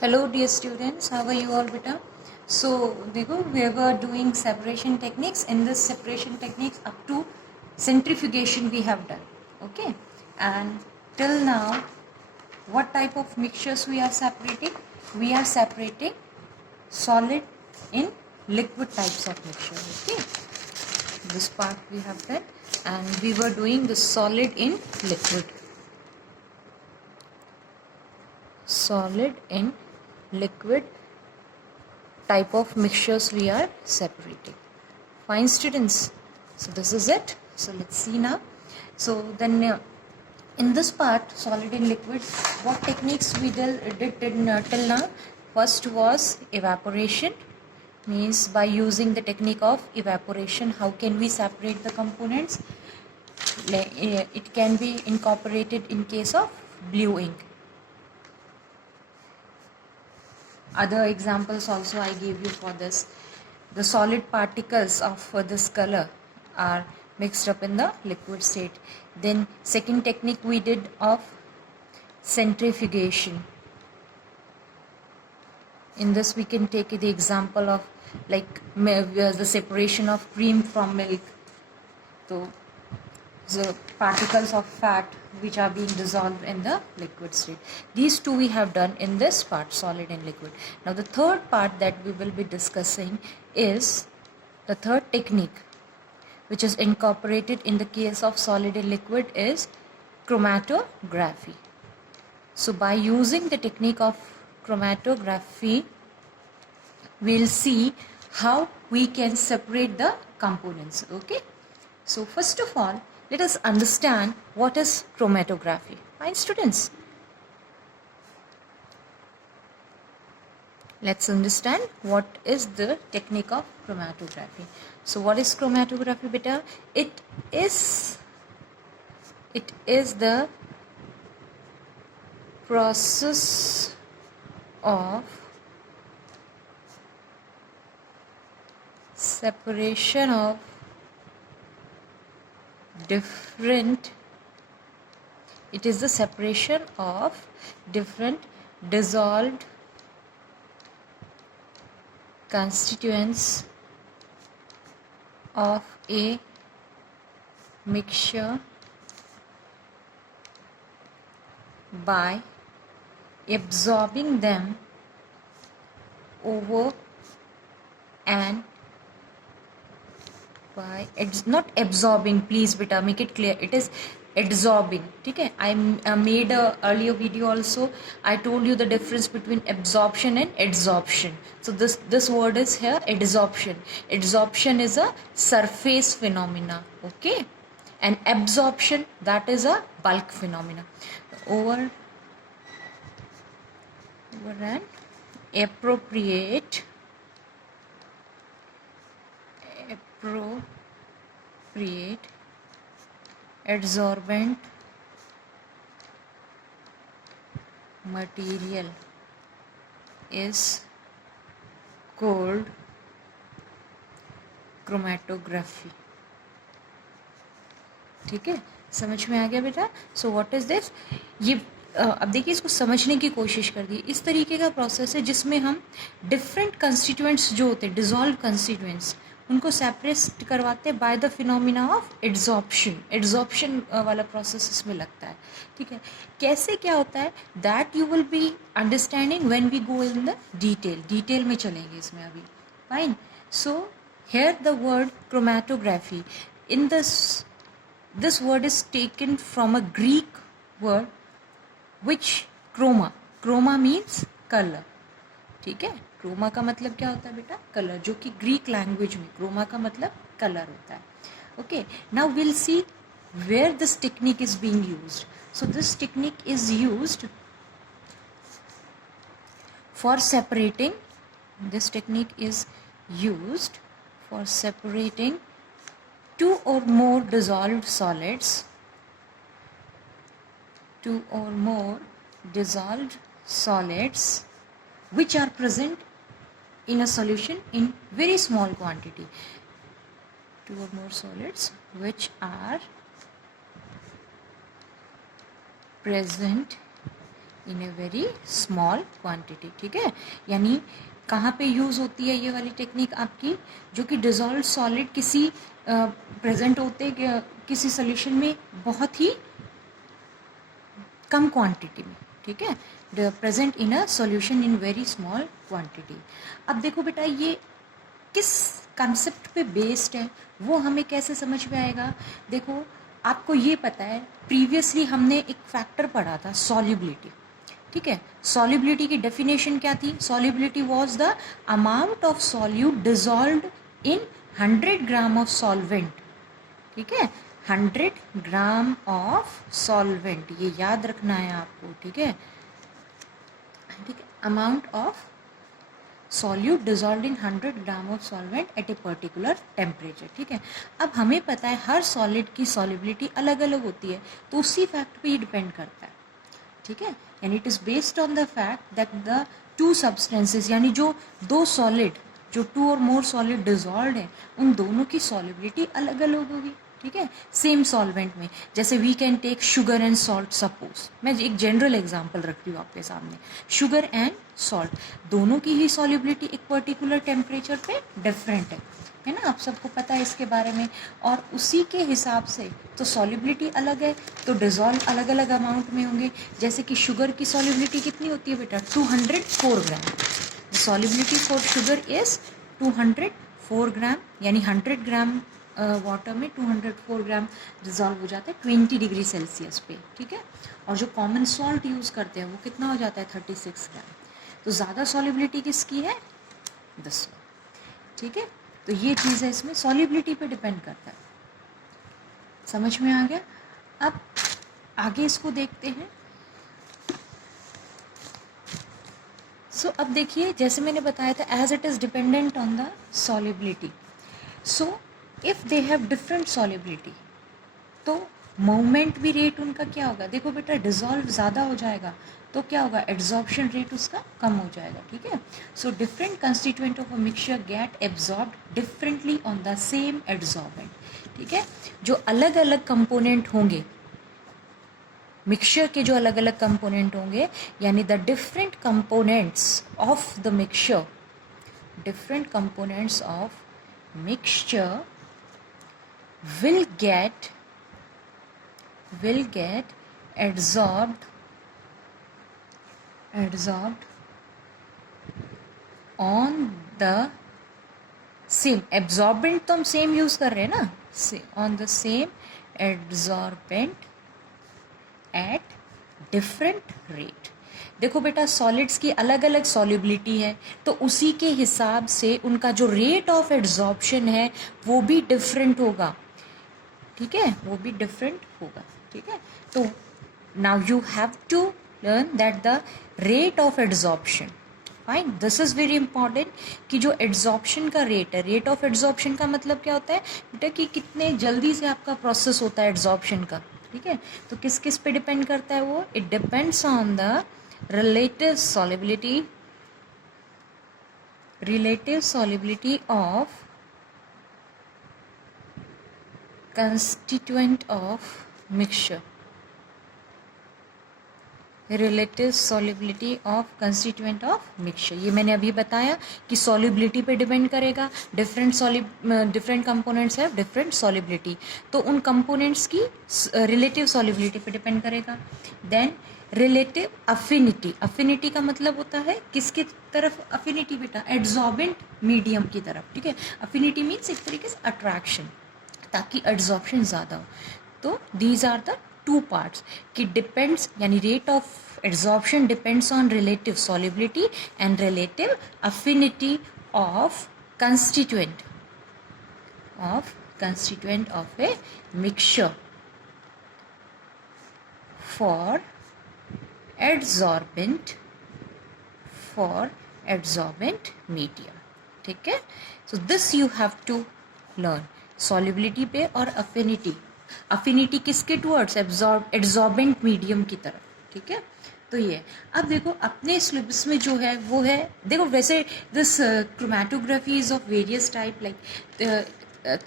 Hello dear students, how are you all beta? So देखो we were doing separation techniques. In this separation techniques up to centrifugation we have done. Okay, and till now what type of mixtures we are separating? We are separating solid in liquid types of mixture. Okay, this part we have done, and we were doing the solid in liquid. Solid in liquid type of mixtures we are separating. Fine students, so this is it. So let's see now. So then in this part, solid and liquid, what techniques we did till now? First was evaporation, means by using the technique of evaporation, how can we separate the components? It can be incorporated in case of blue ink. Other examples also I gave you for this. The solid particles of this color are mixed up in the liquid state. Then second technique we did of centrifugation. In this we can take the example of like the separation of cream from milk. So the particles of fat which are being dissolved in the liquid state. These two we have done in this part, solid and liquid. Now the third part that we will be discussing is the third technique which is incorporated in the case of solid and liquid is chromatography. So by using the technique of chromatography, we'll see how we can separate the components. Okay, so first of all, let us understand what is chromatography. Fine students, let's understand what is the technique of chromatography. So what is chromatography beta? It is the process of separation of different dissolved constituents of a mixture by absorbing them over an by it's not absorbing, please beta, make it clear, it is adsorbing. Okay, I made a earlier video also. I told you the difference between absorption and adsorption. So this word is here adsorption. Adsorption is a surface phenomena, okay, and absorption, that is a bulk phenomena. Over an appropriate adsorbent material is called chromatography. ठीक है, समझ में आ गया बेटा? So what is this? ये अब देखिए, इसको समझने की कोशिश कर दी. इस तरीके का प्रोसेस है जिसमें हम डिफरेंट कंस्टिट्यूएंट्स जो होते हैं, डिजॉल्व कंस्टिट्यूएंट्स, उनको सेपरेट करवाते हैं by the phenomena of adsorption वाला प्रोसेस इसमें लगता है. ठीक है, कैसे क्या होता है that you will be understanding when we go in the detail में चलेंगे इसमें अभी. Fine. So here the word chromatography, in this word is taken from a Greek word which chroma means color. ठीक है, क्रोमा का मतलब क्या होता है बेटा? कलर, जो कि ग्रीक लैंग्वेज में क्रोमा का मतलब कलर होता है. Okay, now will see where this technique is being used. So this technique is used for separating two or more dissolved solids which are present in a solution in very small quantity. Two or more solids which are present in a very small quantity, ठीक है। यानी कहाँ पे use होती है ये वाली technique आपकी, जो कि डिज़ोल्व सॉलिड किसी प्रेजेंट होते किसी सोल्यूशन में बहुत ही कम क्वांटिटी में, ठीक है, present in a solution in very small quantity. अब देखो बेटा ये किस कॉन्सेप्ट पे बेस्ड है वो हमें कैसे समझ में आएगा। देखो आपको ये पता है प्रीवियसली हमने एक फैक्टर पढ़ा था सॉल्युबिलिटी, ठीक है। सॉल्युबिलिटी की डेफिनेशन क्या थी? Solubility was the amount of solute dissolved in 100 gram of solvent, ठीक है, 100 ग्राम ऑफ सॉल्वेंट, ये याद रखना है आपको, ठीक है, ठीक है। Amount of solute dissolved in 100 gram of solvent eight a particular temperature, ठीक है। अब हमें पता है हर सॉलिड की सॉल्युबिलिटी अलग अलग होती है, तो उसी फैक्ट पे ही डिपेंड करता है, ठीक है। यानी it is based on the fact that the two substances, यानी जो दो सॉलिड, जो टू और मोर सॉलिड डिसॉल्व्ड है, उन दोनों की सॉल्युबिलिटी अलग अलग होगी, ठीक है, सेम सॉल्वेंट में। जैसे we can take sugar and salt, suppose मैं एक जनरल एग्जांपल रख रही हूँ आपके सामने, शुगर एंड सॉल्ट, दोनों की ही सॉल्युबिलिटी एक पर्टिकुलर टेम्परेचर पे डिफरेंट है ना, आप सबको पता है इसके बारे में। और उसी के हिसाब से तो सॉल्युबिलिटी अलग है, तो डिज़ोल्व अलग अलग अमाउंट में होंगे। जैसे कि शुगर की सॉल्युबिलिटी कितनी होती है बेटा? 204 ग्राम। सॉल्युबिलिटी फॉर शुगर इज़ 204 ग्राम, यानी 100 ग्राम वाटर में 204 ग्राम डिज़ोल्व हो जाता है 20 डिग्री सेल्सियस पे, ठीक है। और जो कॉमन सॉल्ट यूज़ करते हैं वो कितना हो जाता है? 36 ग्राम। तो ज़्यादा सॉल्युबिलिटी किसकी है? 10, ठीक है। तो ये चीज़ है, इसमें सॉल्युबिलिटी पे डिपेंड करता है। समझ में आ गया? अब आगे इसको देखते हैं। अब देखिए जैसे मैंने बताया था, as it is dependent on the solubility, so if they have different solubility, तो मूवमेंट भी रेट उनका क्या होगा? देखो बेटा डिज़ोल्व ज़्यादा हो जाएगा तो क्या होगा? एब्जॉर्प्शन रेट उसका कम हो जाएगा, ठीक है। So different constituent of a mixture get absorbed differently on the same absorbent, ठीक है। जो अलग अलग कंपोनेंट होंगे मिक्सचर के, जो अलग अलग कंपोनेंट होंगे, यानी the different components of the mixture, different components of mixture will get absorbed on the same absorbent, तो हम सेम यूज कर रहे हैं ना, on the same absorbent at different rate। देखो बेटा सॉलिड्स की अलग अलग सॉल्युबिलिटी है, तो उसी के हिसाब से उनका जो रेट ऑफ एब्जॉर्प्शन है वो भी डिफरेंट होगा, ठीक है, वो भी डिफरेंट होगा, ठीक है। तो now you have to learn that the rate of absorption, fine, this is very important, कि जो एब्जॉर्प्शन का रेट है, रेट ऑफ एब्जॉर्प्शन का मतलब क्या होता है बेटा? कि कितने जल्दी से आपका प्रोसेस होता है एब्जॉर्प्शन का, ठीक है। तो किस किस पे डिपेंड करता है वो? It depends on the relative solubility of constituent of mixture, relative solubility of constituent of mixture. ये मैंने अभी बताया कि सॉल्युबिलिटी पे डिपेंड करेगा, डिफरेंट कंपोनेंट्स है डिफरेंट सॉल्युबिलिटी, तो उन कंपोनेंट्स की रिलेटिव सॉल्युबिलिटी पे डिपेंड करेगा। देन रिलेटिव अफिनिटी, अफिनिटी का मतलब होता है किसकी तरफ अफिनिटी बेटा? एड्जॉर्बेंट मीडियम की तरफ, ठीक है। अफिनिटी मीन्स एक तरीके से अट्रैक्शन, ताकि एड्जॉर्प्शन ज़्यादा हो। तो these are the two parts कि डिपेंड्स, यानी rate of adsorption depends on relative solubility and relative affinity of constituent of a mixture for adsorbent medium, ठीक है। So this you have to learn, solubility पे और affinity, affinity किसके towards? Adsorbent medium की तरफ, ठीक है। तो ये अब देखो अपने सिलेबस में जो है वो है, देखो वैसे this chromatography is of various type, like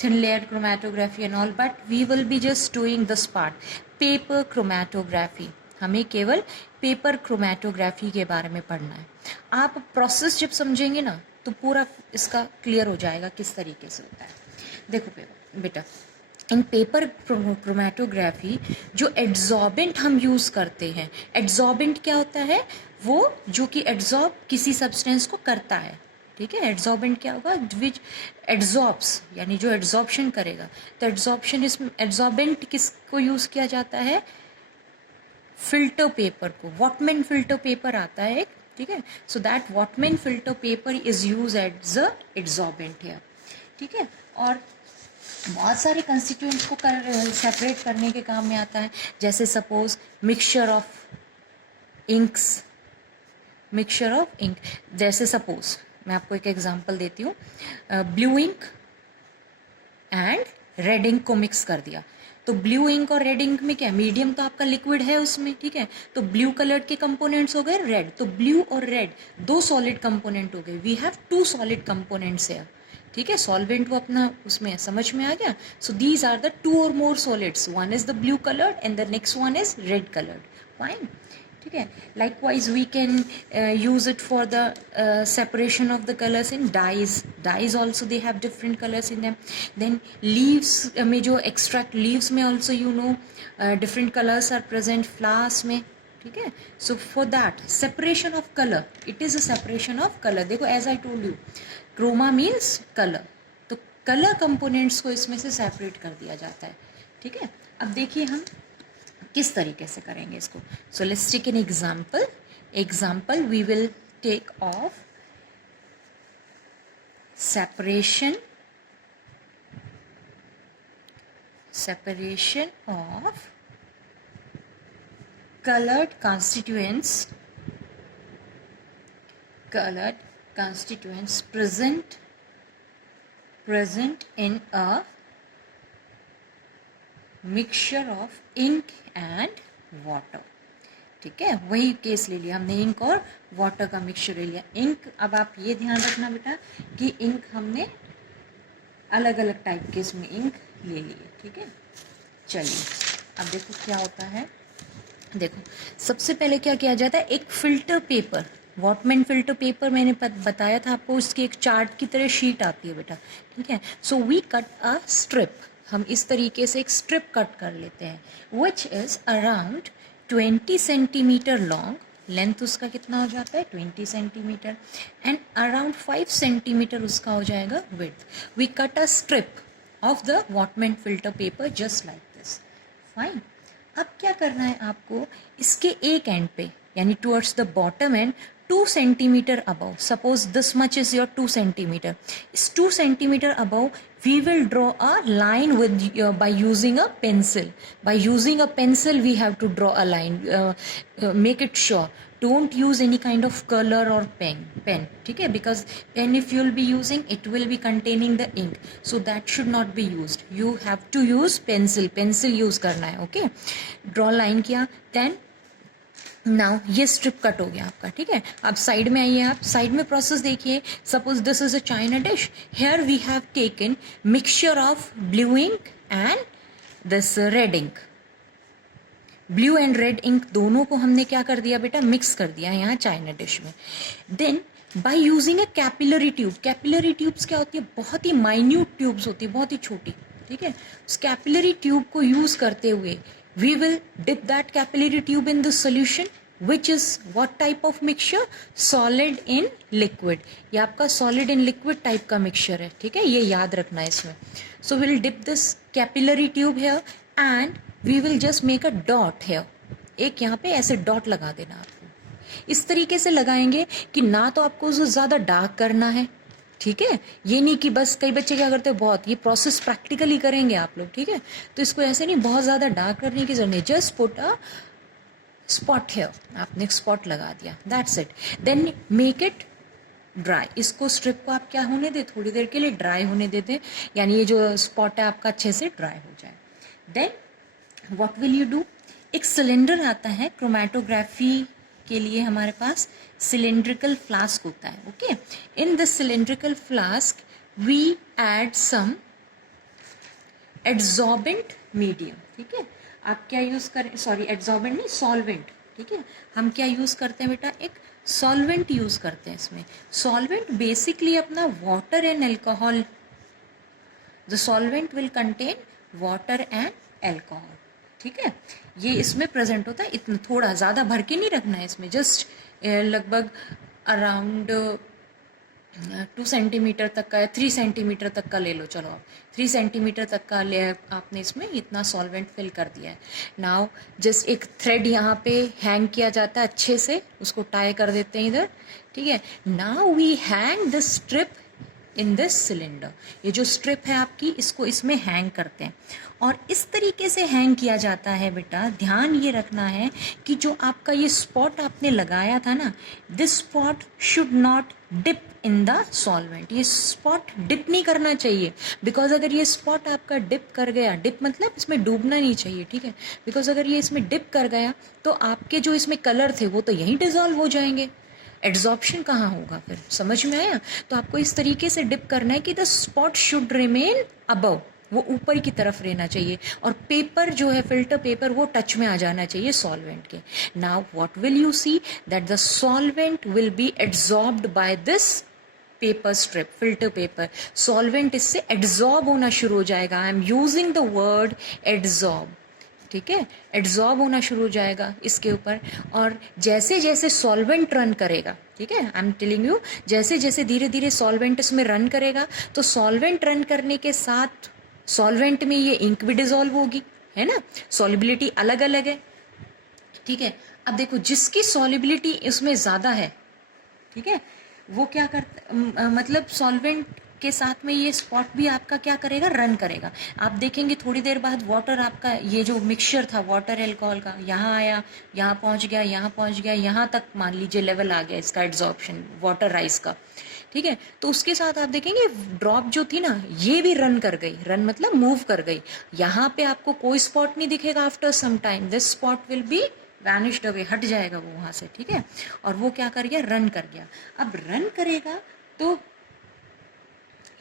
thin layer chromatography and all, but we will be just doing this part, paper chromatography हमें केवल पेपर क्रोमेटोग्राफी के बारे में पढ़ना है। आप प्रोसेस जब समझेंगे ना तो पूरा इसका क्लियर हो जाएगा किस तरीके से होता है। देखो बेटा, इन पेपर क्रोमेटोग्राफी जो एड्जॉर्बेंट हम यूज़ करते हैं, एड्जॉर्बेंट क्या होता है, वो जो कि एड्जॉर्ब किसी सब्सटेंस को करता है, ठीक है। एड्जॉर्बेंट क्या होगा, विच एड्जॉर्ब्स, यानी जो एड्जॉर्प्शन करेगा। तो एड्जॉर्प्शन, इसमें एड्जॉर्बेंट किसको यूज़ किया जाता है, फिल्टर पेपर को। वॉटमैन फिल्टर पेपर आता है एक, ठीक है। So that Whatman filter paper is use as a adsorbent है, ठीक है। और बहुत सारे कंस्टिट्यूएंट्स को सेपरेट करने के काम में आता है, जैसे suppose mixture of inks, mixture of ink. जैसे सपोज मैं आपको एक एग्जांपल देती हूँ, blue ink and red ink को मिक्स कर दिया। तो ब्लू इंक और रेड इंक में क्या, मीडियम तो आपका लिक्विड है उसमें, ठीक है। तो ब्लू कलर्ड के कंपोनेंट्स हो गए रेड, तो ब्लू और रेड दो सॉलिड कंपोनेंट हो गए। We have two solid components है, ठीक है। सॉल्वेंट वो अपना उसमें समझ में आ गया। So these are the two और more solids, one is the blue coloured and the next one is red coloured, fine, ठीक है। Likewise we can use it for the separation of the colours in dyes. Dyes also they have different colours in them. Then leaves में जो extract, leaves में also you know different colours are present flowers में, ठीक है। So for that separation of colour, it is a separation of colour. देखो as I told you, chroma means colour, तो colour components को इसमें से separate कर दिया जाता है, ठीक है। अब देखिए हम किस तरीके से करेंगे इसको। So let's take an example we will take of separation of colored constituents present in a mixture of ink and water, ठीक है। वही केस ले लिया हमने, इंक और वाटर का मिक्सचर ले लिया। इंक, अब आप ये ध्यान रखना बेटा कि इंक हमने अलग अलग टाइप के इसमें इंक ले लिए, ठीक है। चलिए अब देखो क्या होता है। देखो सबसे पहले क्या किया जाता है, एक फिल्टर पेपर, वॉटमैन फिल्टर पेपर मैंने बताया था आपको, उसकी एक चार्ट की तरह शीट आती है बेटा, ठीक है। So we cut a strip, हम इस तरीके से एक स्ट्रिप कट कर लेते हैं, which is around 20 centimetre long, length उसका कितना हो जाता है 20 सेंटीमीटर, एंड अराउंड 5 सेंटीमीटर उसका हो जाएगा width. We cut a strip of the Whatman filter paper just like this, fine. अब क्या करना है आपको, इसके एक एंड पे यानी towards the bottom and 2 centimetre above, suppose this much is your 2 centimetre, इस 2 centimetre above we will draw a line with by using a pencil. By using a pencil we have to draw a line, make it sure, don't use any kind of color or pen, ठीक है, because pen if you will be using it will be containing the ink, so that should not be used. You have to use pencil use करना है, okay. Draw line किया, then now ये strip cut हो गया आपका, ठीक है। अब साइड में आइए, आप साइड में प्रोसेस देखिए। Suppose this is a china dish, here we have taken mixture of blue ink and this red ink. Blue and red ink दोनों को हमने क्या कर दिया बेटा, मिक्स कर दिया यहाँ चाइना डिश में। Then by using a capillary tube, capillary tubes क्या होती है, बहुत ही माइन्यूट ट्यूब्स होती है, बहुत ही छोटी, ठीक है। उस कैपिलरी ट्यूब को यूज करते हुए we will dip that capillary tube in the solution which is what type of mixture, solid in liquid। ये आपका solid in liquid type का mixture है, ठीक है, ये याद रखना है इसमें। So we'll dip this capillary tube here and we will just make a dot here, एक यहाँ पे ऐसे डॉट लगा देना आपको। इस तरीके से लगाएंगे कि ना तो आपको उसे ज़्यादा डार्क करना है, ठीक है, ये नहीं कि बस, कई बच्चे क्या करते हैं, बहुत ये प्रोसेस प्रैक्टिकली करेंगे आप लोग, ठीक है, तो इसको ऐसे नहीं बहुत ज़्यादा डार्क करने की जरूरत नहीं, जस्ट पुट अ स्पॉट है, आपने एक स्पॉट लगा दिया, that's it. Then make it dry, इसको स्ट्रिप को आप क्या होने दे, थोड़ी देर के लिए ड्राई होने देते, यानी ये जो स्पॉट है आपका अच्छे से ड्राई हो जाए। Then what will you do, एक सिलेंडर आता है क्रोमेटोग्राफी के लिए, हमारे पास सिलेंड्रिकल फ्लास्क होता है, okay. In this cylindrical flask we add some adsorbent medium, ठीक है। आप क्या यूज़ करें, सॉरी एड्जॉर्बेंट नहीं, सॉल्वेंट, ठीक है। हम क्या यूज़ करते हैं बेटा, एक सॉल्वेंट यूज़ करते हैं इसमें। सॉल्वेंट बेसिकली अपना water and alcohol, the solvent will contain water and alcohol, ठीक है। ये इसमें प्रेजेंट होता है, इतना थोड़ा ज़्यादा भर के नहीं रखना है इसमें, जस्ट लगभग अराउंड 2 सेंटीमीटर तक का या 3 सेंटीमीटर तक का ले लो, चलो आप 3 सेंटीमीटर तक का ले, आपने इसमें इतना सॉल्वेंट फिल कर दिया है। नाउ जस्ट एक थ्रेड यहाँ पे हैंग किया जाता है अच्छे से, उसको टाई कर देते हैं इधर, ठीक है। Now we hang the strip in this cylinder, ये जो स्ट्रिप है आपकी, इसको इसमें हैंग करते हैं। और इस तरीके से हैंग किया जाता है बेटा, ध्यान ये रखना है कि जो आपका ये स्पॉट आपने लगाया था ना, this spot should not dip in the solvent, ये स्पॉट डिप नहीं करना चाहिए। बिकॉज अगर ये स्पॉट आपका डिप कर गया, डिप मतलब इसमें डूबना नहीं चाहिए, ठीक है। बिकॉज अगर ये इसमें डिप कर गया तो आपके जो इसमें कलर थे वो तो यहीं डिजॉल्व हो जाएंगे, एड्जॉर्प्शन कहाँ होगा फिर, समझ में आया। तो आपको इस तरीके से डिप करना है कि the spot should remain above, वो ऊपर की तरफ रहना चाहिए, और पेपर जो है फिल्टर पेपर वो टच में आ जाना चाहिए सॉल्वेंट के। Now what will you see that the solvent will be adsorbed by this paper strip, filter paper, solvent इससे एड्जॉर्ब होना शुरू हो जाएगा। I am using the word adsorb, ठीक है, एड्जॉर्ब होना शुरू हो जाएगा इसके ऊपर। और जैसे जैसे सॉल्वेंट रन करेगा, ठीक है, आई एम टेलिंग यू, जैसे जैसे धीरे धीरे सॉल्वेंट इसमें रन करेगा, तो सॉल्वेंट रन करने के साथ सॉल्वेंट में ये इंक भी डिजॉल्व होगी, है ना, सॉल्युबिलिटी अलग अलग है, ठीक है। अब देखो जिसकी सॉल्युबिलिटी इसमें ज़्यादा है, ठीक है, वो क्या करता, मतलब सॉल्वेंट के साथ में ये स्पॉट भी आपका क्या करेगा, रन करेगा। आप देखेंगे थोड़ी देर बाद वाटर आपका, ये जो मिक्सचर था वाटर एल्कोहल का, यहाँ आया, यहाँ पहुँच गया, यहाँ पहुँच गया, यहाँ तक मान लीजिए लेवल आ गया इसका एड्जॉर्प्शन वाटर राइस का, ठीक है। तो उसके साथ आप देखेंगे ड्रॉप जो थी ना, ये भी रन कर गई, रन मतलब मूव कर गई। यहाँ पे आपको कोई स्पॉट नहीं दिखेगा, after some time this spot will be vanished away, हट जाएगा वो वहाँ से, ठीक है। और वो क्या कर गया, रन कर गया। अब रन करेगा तो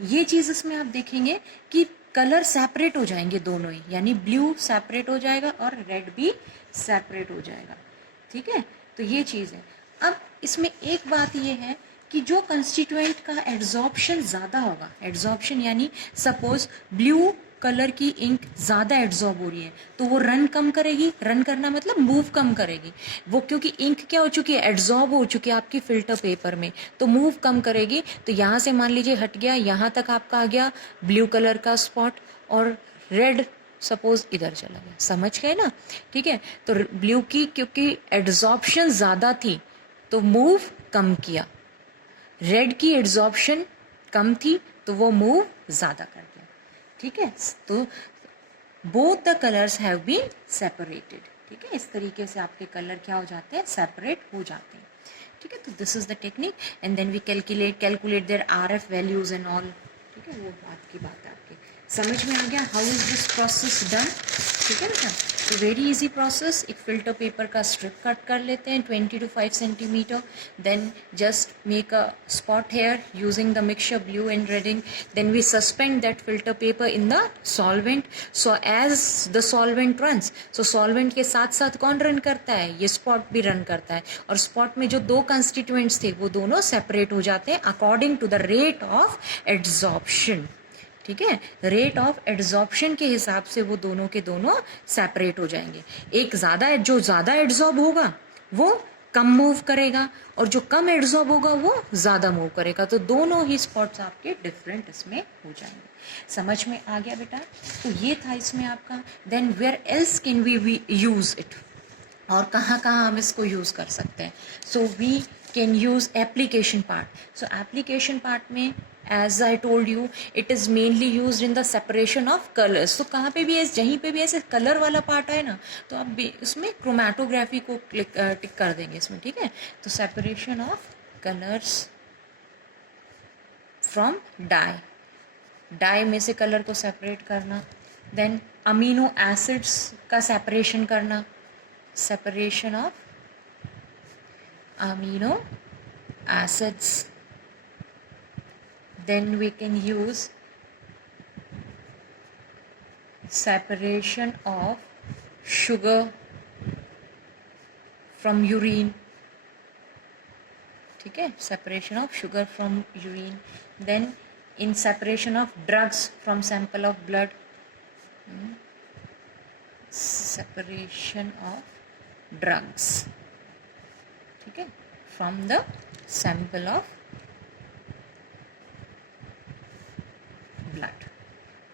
ये चीज़ इसमें आप देखेंगे कि कलर सेपरेट हो जाएंगे दोनों ही, यानी ब्लू सेपरेट हो जाएगा और रेड भी सेपरेट हो जाएगा, ठीक है। तो ये चीज़ है। अब इसमें एक बात ये है कि जो कंस्टिट्यूएंट का एड्जॉर्प्शन ज़्यादा होगा, एड्जॉर्प्शन यानी सपोज ब्लू कलर की इंक ज़्यादा एड्जॉर्ब हो रही है, तो वो रन कम करेगी, रन करना मतलब मूव कम करेगी वो, क्योंकि इंक क्या हो चुकी है, एड्जॉर्ब हो चुकी है आपकी फिल्टर पेपर में, तो मूव कम करेगी। तो यहाँ से मान लीजिए हट गया, यहाँ तक आपका आ गया ब्लू कलर का स्पॉट, और रेड सपोज इधर चला गया, समझ गए ना, ठीक है। तो ब्लू की क्योंकि एड्जॉर्प्शन ज़्यादा थी तो मूव कम किया, रेड की एड्जॉर्प्शन कम थी तो वो मूव ज़्यादा कर दिया, ठीक है। तो both the colours have been separated, ठीक है। इस तरीके से आपके कलर क्या हो जाते हैं, सेपरेट हो जाते हैं, ठीक है। तो this is the technique, and then we calculate their RF values and all, ठीक है। वो बात की बात है, आपके समझ में आ गया how is this process done, ठीक है बेटा। तो वेरी इजी प्रोसेस, एक फिल्टर पेपर का स्ट्रिप कट कर लेते हैं 20 to 5 centimetre, then just make a spot here using the mixture blue and red ink, then we suspend that filter paper in the solvent, so as the solvent runs, so solvent के साथ साथ कौन run करता है, ये spot भी run करता है, और स्पॉट में जो दो कंस्टिट्यूएंट्स थे वो दोनों सेपरेट हो जाते हैं according to the rate of adsorption, ठीक है। रेट ऑफ एड्जॉर्प्शन के हिसाब से वो दोनों के दोनों सेपरेट हो जाएंगे। एक ज़्यादा, जो ज़्यादा एड्जॉर्ब होगा वो कम मूव करेगा, और जो कम एड्जॉर्ब होगा वो ज़्यादा मूव करेगा, तो दोनों ही स्पॉट्स आपके डिफरेंट इसमें हो जाएंगे। समझ में आ गया बेटा। तो ये था इसमें आपका। Then where else can we use it, और कहाँ कहाँ हम इसको यूज़ कर सकते हैं। So we can use application part. So application part में as I told you it is mainly use in the separation of colours. तो कहाँ पे भी ऐसे, जहीं पे भी ऐसे कलर वाला पार्ट है ना, तो आप इसमें क्रोमेटोग्राफी को टिक कर देंगे इसमें, ठीक है। तो separation of colours from dye, dye में से कलर को सेपरेट करना, देन अमीनो एसिड्स का सेपरेशन करना, separation of amino acids, then we can use separation of sugar from urine, ठीक है, separation of sugar from urine. Then in separation of drugs from sample of blood, separation of drugs, ठीक है, from the sample of blood,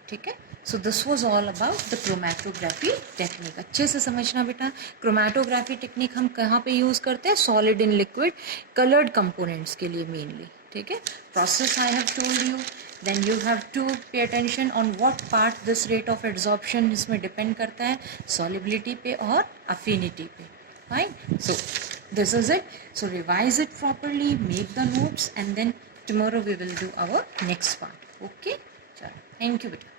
ठीक है. So this was all about the chromatography technique. अच्छे से समझना बेटा, क्रोमेटोग्राफी टेक्निक हम कहाँ पे यूज़ करते हैं? Solid in liquid coloured components के लिए मेनली, ठीक है. Process I have told you. Then you have to pay attention on what part this rate of adsorption इसमें डिपेंड करता है, सॉलिबिलिटी पे और अफिनिटी पे. Fine. So this is it. So revise it properly, make the notes, and then tomorrow we will do our next part. Okay, चलो, thank you बेटा.